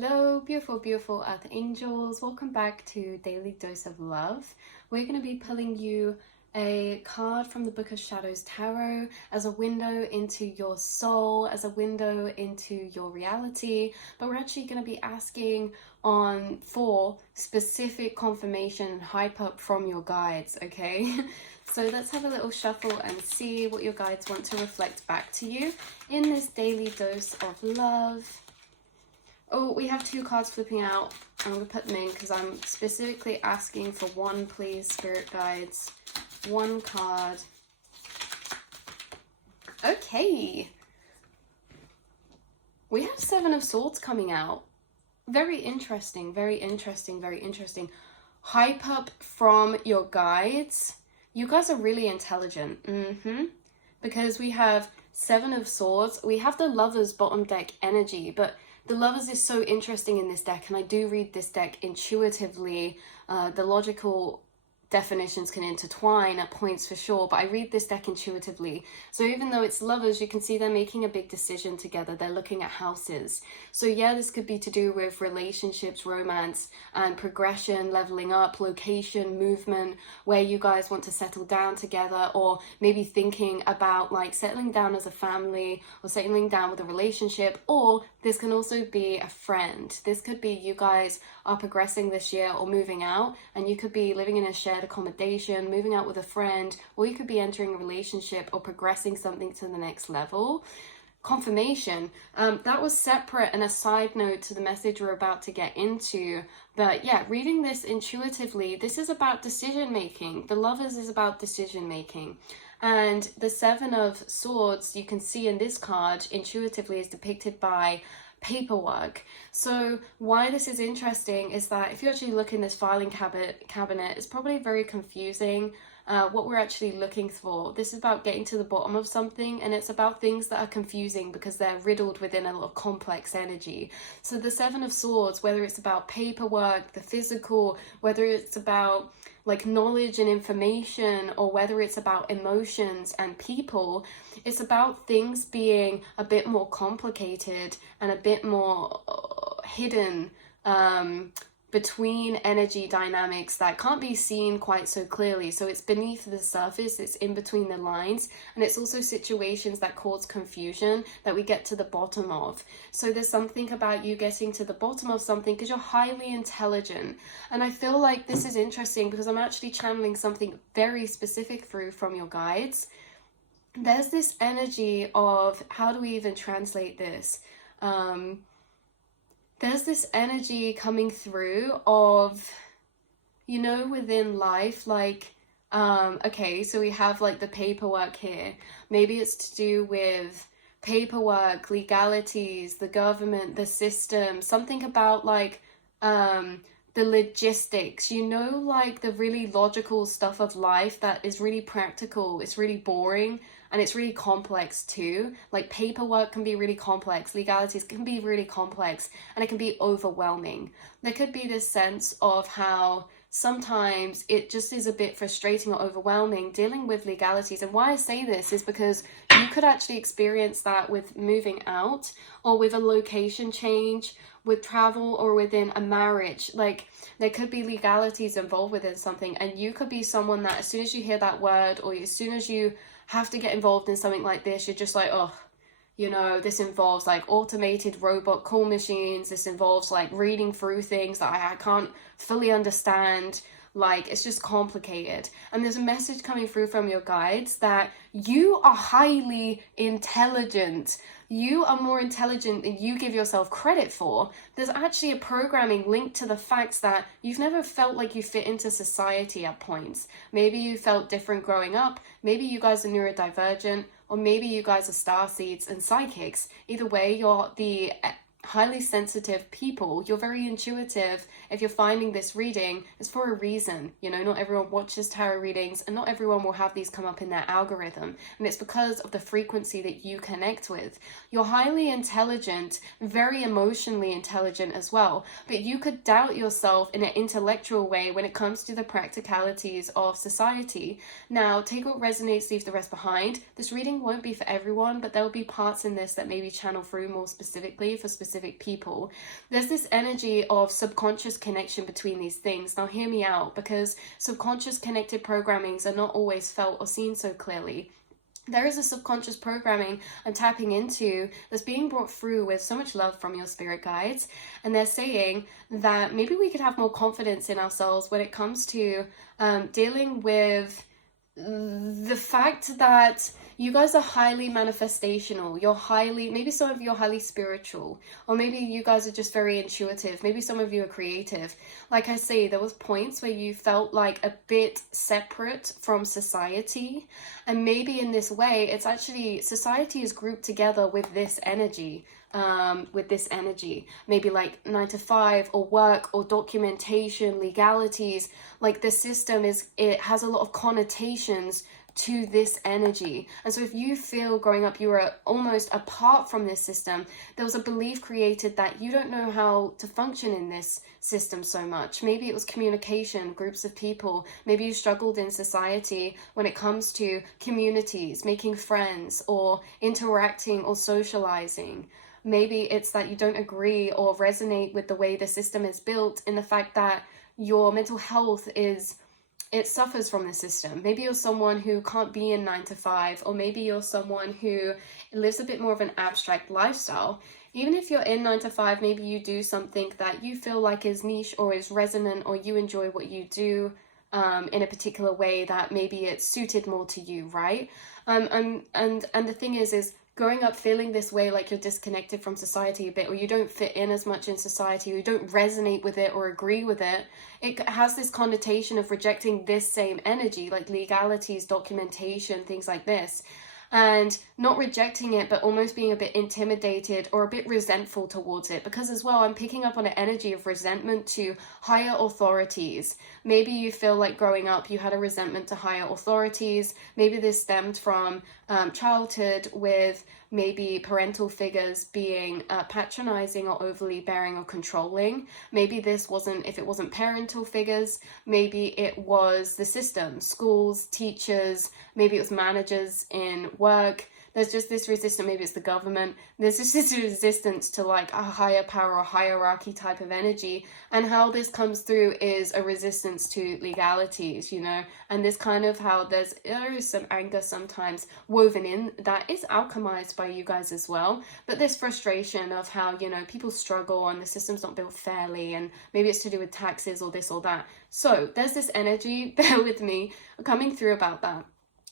Hello, beautiful, beautiful Earth Angels. Welcome back to Daily Dose of Love. We're going to be pulling you a card from the Book of Shadows Tarot as a window into your soul, as a window into your reality. But we're actually going to be asking for specific confirmation and hype up from your guides, okay? So let's have a little shuffle and see what your guides want to reflect back to you in this daily dose of love. Oh, we have two cards flipping out. I'm going to put them in because I'm specifically asking for one, please, Spirit Guides. One card. Okay. We have Seven of Swords coming out. Very interesting, very interesting, very interesting. Hype up from your guides. You guys are really intelligent. Because we have Seven of Swords. We have the Lovers bottom deck energy, but the Lovers is so interesting in this deck, and I do read this deck intuitively. The logical definitions can intertwine at points for sure, but I read this deck intuitively. So even though it's Lovers, you can see they're making a big decision together. They're looking at houses. So yeah, this could be to do with relationships, romance, and progression, leveling up, location, movement, where you guys want to settle down together, or maybe thinking about like settling down as a family or settling down with a relationship. Or this can also be a friend. This could be you guys are progressing this year or moving out, and you could be living in a shared accommodation, moving out with a friend, or you could be entering a relationship or progressing something to the next level. Confirmation, that was separate and a side note to the message we're about to get into. But yeah, reading this intuitively, this is about decision making. The Lovers is about decision making. And the Seven of Swords, you can see in this card, intuitively is depicted by paperwork. So why this is interesting is that if you actually look in this filing cabinet, it's probably very confusing what we're actually looking for. This is about getting to the bottom of something, and it's about things that are confusing because they're riddled within a lot of complex energy. So the Seven of Swords, whether it's about paperwork, the physical, whether it's about like knowledge and information, or whether it's about emotions and people, it's about things being a bit more complicated and a bit more hidden between energy dynamics that can't be seen quite so clearly. So it's beneath the surface, it's in between the lines, and it's also situations that cause confusion that we get to the bottom of. So there's something about you getting to the bottom of something because you're highly intelligent. And I feel like this is interesting because I'm actually channeling something very specific through from your guides. There's this energy of, how do we even translate this? There's this energy coming through of, you know, within life, like, okay, so we have like the paperwork here. Maybe it's to do with paperwork, legalities, the government, the system, something about like, the logistics, you know, like the really logical stuff of life that is really practical, it's really boring, and it's really complex too. Like paperwork can be really complex, legalities can be really complex, and it can be overwhelming. There could be this sense of how sometimes it just is a bit frustrating or overwhelming dealing with legalities. And why I say this is because you could actually experience that with moving out, or with a location change, with travel, or within a marriage. Like there could be legalities involved within something, and you could be someone that as soon as you hear that word, or as soon as you have to get involved in something like this, you're just like, oh, you know, this involves like automated robot call machines. This involves like reading through things that I can't fully understand. Like, it's just complicated. And there's a message coming through from your guides that you are highly intelligent. You are more intelligent than you give yourself credit for. There's actually a programming linked to the fact that you've never felt like you fit into society at points. Maybe you felt different growing up. Maybe you guys are neurodivergent, or maybe you guys are starseeds and psychics. Either way, you're the highly sensitive people. You're very intuitive. If you're finding this reading, it's for a reason. You know, not everyone watches tarot readings, and not everyone will have these come up in their algorithm, and it's because of the frequency that you connect with. You're highly intelligent, very emotionally intelligent as well, but you could doubt yourself in an intellectual way when it comes to the practicalities of society. Now, take what resonates, leave the rest behind. This reading won't be for everyone, but there will be parts in this that maybe channel through more specifically for specific specific people. There's this energy of subconscious connection between these things. Now hear me out, because subconscious connected programmings are not always felt or seen so clearly. There is a subconscious programming I'm tapping into that's being brought through with so much love from your spirit guides. And they're saying that maybe we could have more confidence in ourselves when it comes to dealing with the fact that you guys are highly manifestational. You're highly, maybe some of you are highly spiritual, or maybe you guys are just very intuitive. Maybe some of you are creative. Like I say, there was points where you felt like a bit separate from society, and maybe in this way, it's actually society is grouped together with this energy. Maybe like 9 to 5 or work or documentation, legalities. Like the system it has a lot of connotations to this energy. And so if you feel growing up you were almost apart from this system, there was a belief created that you don't know how to function in this system so much. Maybe it was communication, groups of people. Maybe you struggled in society when it comes to communities, making friends, or interacting or socializing. Maybe it's that you don't agree or resonate with the way the system is built, in the fact that your mental health it suffers from the system. Maybe you're someone who can't be in 9 to 5, or maybe you're someone who lives a bit more of an abstract lifestyle. Even if you're in 9 to 5, maybe you do something that you feel like is niche or is resonant, or you enjoy what you do in a particular way that maybe it's suited more to you, right? And the thing is growing up feeling this way, like you're disconnected from society a bit, or you don't fit in as much in society, or you don't resonate with it or agree with it, it has this connotation of rejecting this same energy, like legalities, documentation, things like this. And not rejecting it, but almost being a bit intimidated or a bit resentful towards it. Because as well, I'm picking up on an energy of resentment to higher authorities. Maybe you feel like growing up you had a resentment to higher authorities. Maybe this stemmed from childhood, with maybe parental figures being patronizing or overly bearing or controlling. Maybe this wasn't, if it wasn't parental figures, maybe it was the system, schools, teachers, maybe it was managers in work. There's just this resistance, maybe it's the government. There's just this resistance to like a higher power or hierarchy type of energy. And how this comes through is a resistance to legalities, you know, and this kind of how there is some anger sometimes woven in that is alchemized by you guys as well. But this frustration of how, you know, people struggle and the system's not built fairly, and maybe it's to do with taxes or this or that. So there's this energy, bear with me, coming through about that.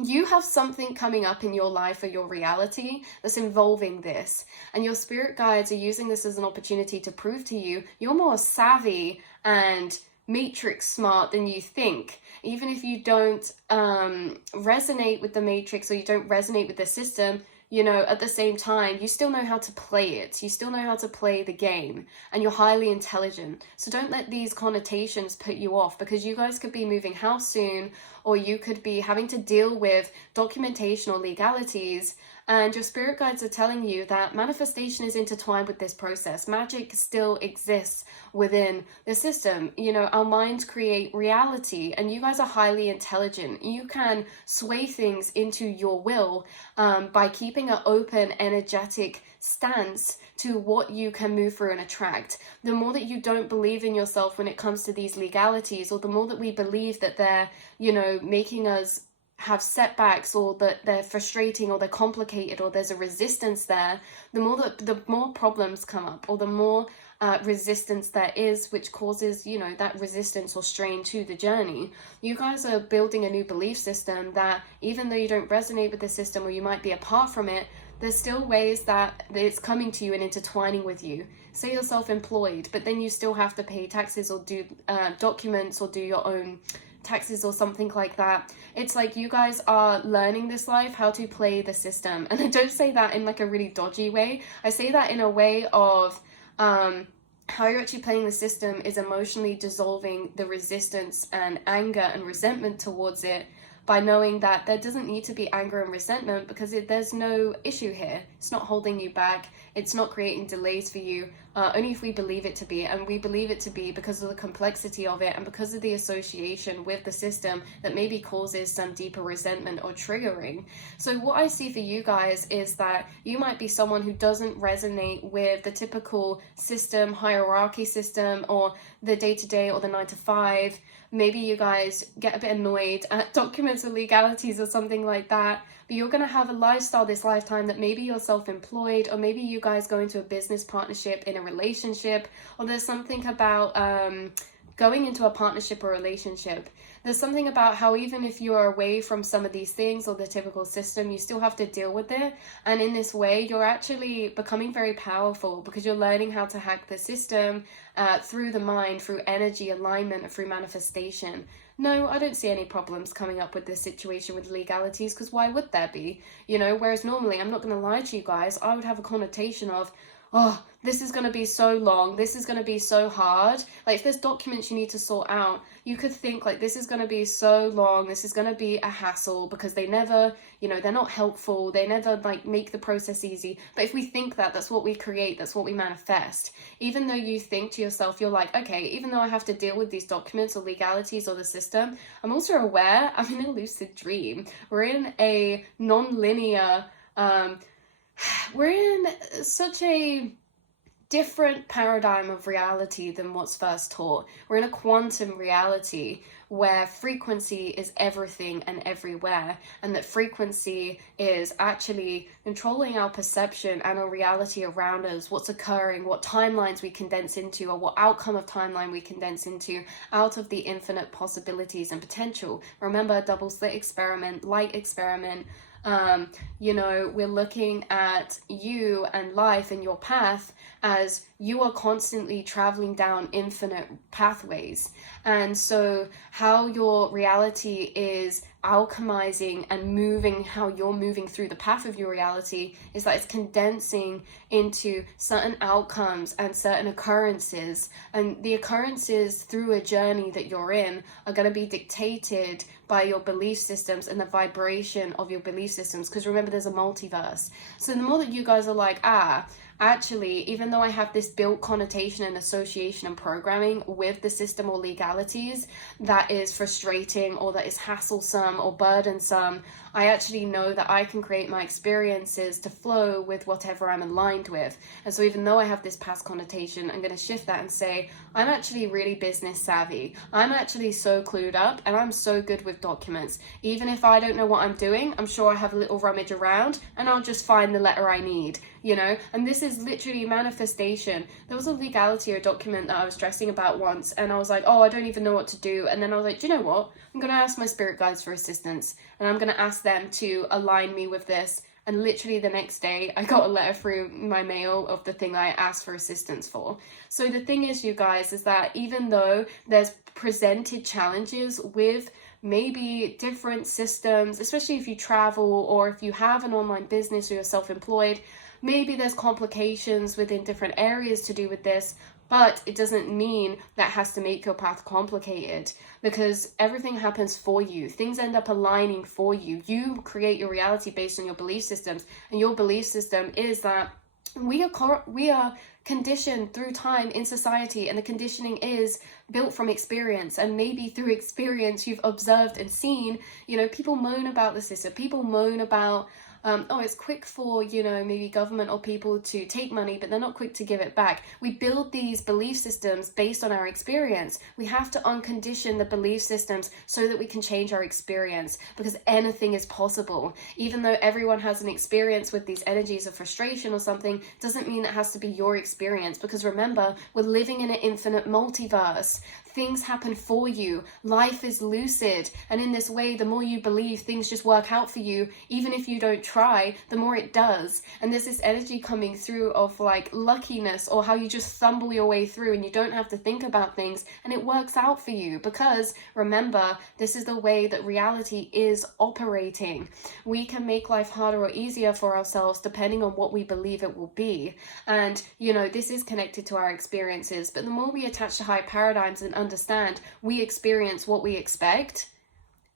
You have something coming up in your life or your reality that's involving this, and your spirit guides are using this as an opportunity to prove to you you're more savvy and matrix smart than you think. Even if you don't resonate with the matrix, or you don't resonate with the system, you know, at the same time, you still know how to play it. You still know how to play the game, and you're highly intelligent. So don't let these connotations put you off, because you guys could be moving house soon, or you could be having to deal with documentation or legalities. And your spirit guides are telling you that manifestation is intertwined with this process. Magic still exists within the system. You know, our minds create reality, and you guys are highly intelligent. You can sway things into your will by keeping an open, energetic stance to what you can move through and attract. The more that you don't believe in yourself when it comes to these legalities, or the more that we believe that they're, you know, making us have setbacks, or that they're frustrating, or they're complicated, or there's a resistance there, the more problems come up, or the more resistance there is, which causes, you know, that resistance or strain to the journey. You guys are building a new belief system that even though you don't resonate with the system, or you might be apart from it, there's still ways that it's coming to you and intertwining with you. Say you're self-employed, but then you still have to pay taxes, or do documents, or do your own taxes or something like that. It's like you guys are learning this life, how to play the system. And I don't say that in like a really dodgy way. I say that in a way of how you're actually playing the system is emotionally dissolving the resistance and anger and resentment towards it, by knowing that there doesn't need to be anger and resentment, because there's no issue here. It's not holding you back. It's not creating delays for you, only if we believe it to be. And we believe it to be because of the complexity of it and because of the association with the system that maybe causes some deeper resentment or triggering. So what I see for you guys is that you might be someone who doesn't resonate with the typical system, hierarchy system, or the day-to-day or the 9 to 5. Maybe you guys get a bit annoyed at documents or legalities or something like that, but you're going to have a lifestyle this lifetime that maybe you're self-employed, or maybe you guys go into a business partnership in a relationship, or there's something about going into a partnership or relationship. There's something about how even if you are away from some of these things or the typical system, you still have to deal with it. And in this way, you're actually becoming very powerful because you're learning how to hack the system through the mind, through energy alignment, through manifestation. No, I don't see any problems coming up with this situation with legalities, because why would there be? You know, whereas normally, I'm not going to lie to you guys, I would have a connotation of, oh, this is going to be so long, this is going to be so hard. Like, if there's documents you need to sort out, you could think like, this is going to be so long, this is going to be a hassle, because they never, you know, they're not helpful, they never like make the process easy. But if we think that, that's what we create, that's what we manifest. Even though you think to yourself, you're like, okay, even though I have to deal with these documents or legalities or the system, I'm also aware I'm in a lucid dream. We're in a non-linear, we're in such a different paradigm of reality than what's first taught. We're in a quantum reality where frequency is everything and everywhere, and that frequency is actually controlling our perception and our reality around us, what's occurring, what timelines we condense into, or what outcome of timeline we condense into out of the infinite possibilities and potential. Remember, double slit experiment, light experiment. You know, we're looking at you and life and your path as you are constantly traveling down infinite pathways. And so how your reality is alchemizing and moving, how you're moving through the path of your reality, is that it's condensing into certain outcomes and certain occurrences. And the occurrences through a journey that you're in are going to be dictated by your belief systems and the vibration of your belief systems. Because remember, there's a multiverse. So the more that you guys are like, actually, even though I have this built connotation and association and programming with the system or legalities that is frustrating or that is hasslesome or burdensome, I actually know that I can create my experiences to flow with whatever I'm aligned with. And so even though I have this past connotation, I'm going to shift that and say, I'm actually really business savvy. I'm actually so clued up and I'm so good with documents. Even if I don't know what I'm doing, I'm sure I have a little rummage around and I'll just find the letter I need, you know? And this is literally manifestation. There was a legality or document that I was stressing about once, and I was like, oh, I don't even know what to do. And then I was like, do you know what? I'm going to ask my spirit guides for assistance, and I'm going to ask them to align me with this. And literally the next day, I got a letter through my mail of the thing I asked for assistance for. So the thing is, you guys, is that even though there's presented challenges with maybe different systems, especially if you travel or if you have an online business or you're self-employed, maybe there's complications within different areas to do with this, but it doesn't mean that has to make your path complicated, because everything happens for you. Things end up aligning for you. You create your reality based on your belief systems, and your belief system is that we are conditioned through time in society, and the conditioning is built from experience. And maybe through experience you've observed and seen, you know, people moan about the system, people moan about oh, it's quick for, you know, maybe government or people to take money, but they're not quick to give it back. We build these belief systems based on our experience. We have to uncondition the belief systems so that we can change our experience, because anything is possible. Even though everyone has an experience with these energies of frustration or something, doesn't mean it has to be your experience, because remember, we're living in an infinite multiverse. Things happen for you. Life is lucid. And in this way, the more you believe things just work out for you, even if you don't try, the more it does. And there's this energy coming through of like luckiness, or how you just stumble your way through and you don't have to think about things and it works out for you. Because remember, this is the way that reality is operating. We can make life harder or easier for ourselves depending on what we believe it will be. And, you know, this is connected to our experiences. But the more we attach to high paradigms and understand we experience what we expect,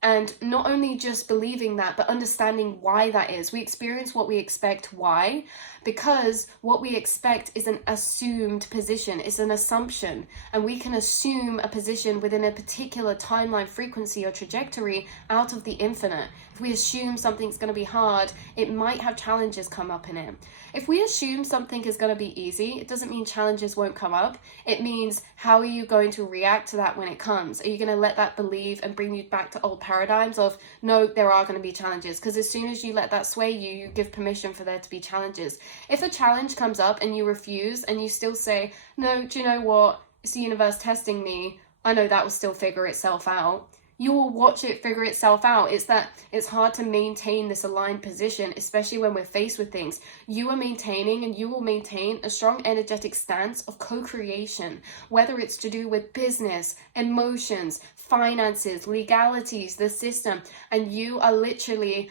And not only just believing that, but understanding why that is. We experience what we expect. Why? Because what we expect is an assumed position. It's an assumption. And we can assume a position within a particular timeline, frequency, or trajectory out of the infinite. If we assume something's going to be hard, it might have challenges come up in it. If we assume something is going to be easy, it doesn't mean challenges won't come up. It means, how are you going to react to that when it comes? Are you going to let that believe and bring you back to old paradigms of, no, there are going to be challenges? Because as soon as you let that sway you, you give permission for there to be challenges. If a challenge comes up and you refuse and you still say, no, do you know what? It's the universe testing me. I know that will still figure itself out. You will watch it figure itself out. It's that it's hard to maintain this aligned position, especially when we're faced with things. You are maintaining, and you will maintain, a strong energetic stance of co-creation, whether it's to do with business, emotions, finances, legalities, the system, and you are literally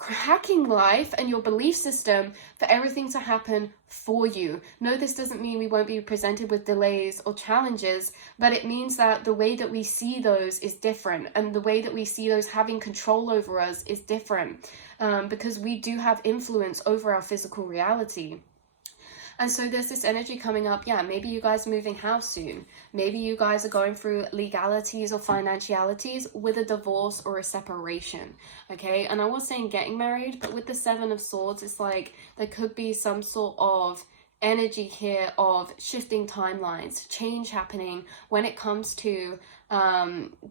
hacking life and your belief system for everything to happen for you. No, this doesn't mean we won't be presented with delays or challenges, but it means that the way that we see those is different, and the way that we see those having control over us is different, because we do have influence over our physical reality. And so there's this energy coming up. Yeah, maybe you guys are moving house soon. Maybe you guys are going through legalities or financialities with a divorce or a separation. Okay, and I was saying getting married, but with the Seven of Swords, it's like there could be some sort of energy here of shifting timelines, change happening when it comes to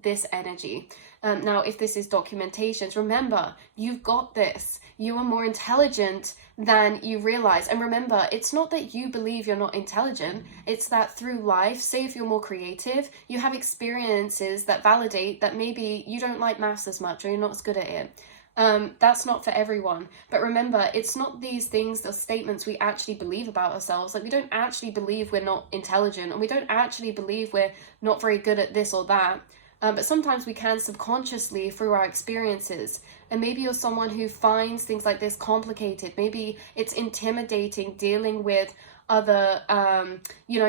this energy. Now, if this is documentations, remember, you've got this. You are more intelligent than you realize. And remember, it's not that you believe you're not intelligent. It's that through life, say if you're more creative, you have experiences that validate that maybe you don't like maths as much or you're not as good at it. That's not for everyone. But remember, it's not these things or statements we actually believe about ourselves. Like, we don't actually believe we're not intelligent, and we don't actually believe we're not very good at this or that. But sometimes we can subconsciously through our experiences. And maybe you're someone who finds things like this complicated. Maybe it's intimidating dealing with other,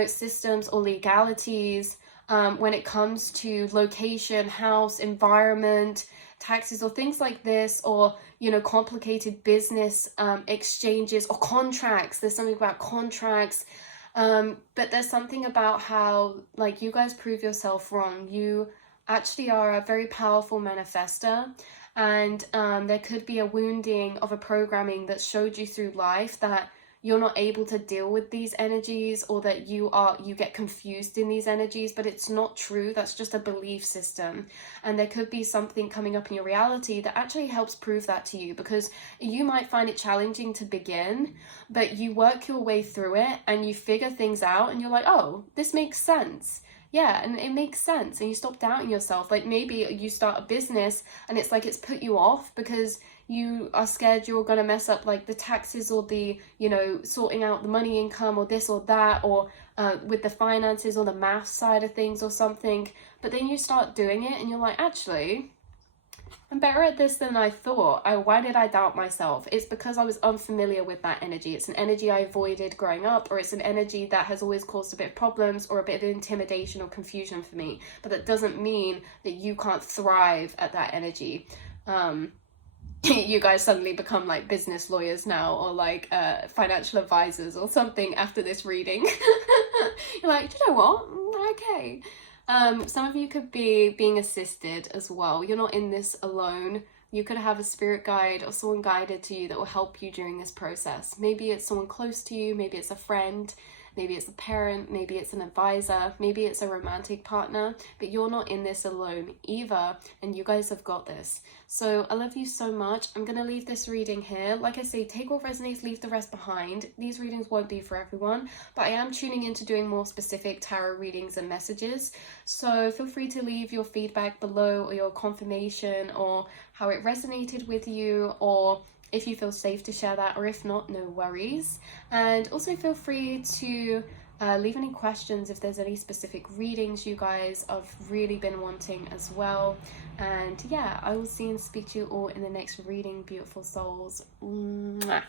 systems or legalities when it comes to location, house, environment, taxes, or things like this, or complicated business exchanges or contracts. There's something about contracts, but there's something about how, like, you guys prove yourself wrong. You actually are a very powerful manifester, and there could be a wounding of a programming that showed you through life that you're not able to deal with these energies, or that you get confused in these energies, but it's not true. That's just a belief system. And there could be something coming up in your reality that actually helps prove that to you, because you might find it challenging to begin, but you work your way through it and you figure things out and you're like, oh, this makes sense. Yeah, and it makes sense, and you stop doubting yourself. Like, maybe you start a business and it's like it's put you off because you are scared you're going to mess up, like, the taxes, or the, sorting out the money income, or this or that, or with the finances or the math side of things or something. But then you start doing it and you're like, actually, I'm better at this than I thought. Why did I doubt myself? It's because I was unfamiliar with that energy. It's an energy I avoided growing up, or it's an energy that has always caused a bit of problems or a bit of intimidation or confusion for me. But that doesn't mean that you can't thrive at that energy. You guys suddenly become like business lawyers now, or like financial advisors or something after this reading. You're like, do you know what? Okay. Some of you could be being assisted as well. You're not in this alone. You could have a spirit guide or someone guided to you that will help you during this process. Maybe it's someone close to you, maybe it's a friend, maybe it's a parent, maybe it's an advisor, maybe it's a romantic partner, but you're not in this alone either, and you guys have got this. So I love you so much. I'm going to leave this reading here. Like I say, take what resonates, leave the rest behind. These readings won't be for everyone, but I am tuning into doing more specific tarot readings and messages. So feel free to leave your feedback below, or your confirmation, or how it resonated with you, or if you feel safe to share that, or if not, no worries. And also feel free to leave any questions if there's any specific readings you guys have really been wanting as well. And yeah, I will see and speak to you all in the next reading, beautiful souls. Mwah.